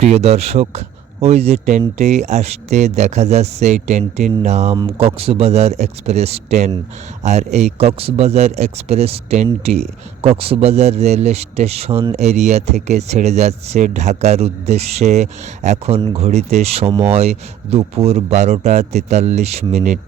প্রিয় দর্শক, ওই যে ট্রেনটি আসতে দেখা যাচ্ছে, এই ট্রেনটির নাম কক্সবাজার এক্সপ্রেস ট্রেন। আর এই কক্সবাজার এক্সপ্রেস ট্রেনটি কক্সবাজার রেল স্টেশন এরিয়া থেকে ছেড়ে যাচ্ছে ঢাকার উদ্দেশ্যে। এখন ঘড়িতে সময় দুপুর 12টা 43 মিনিট।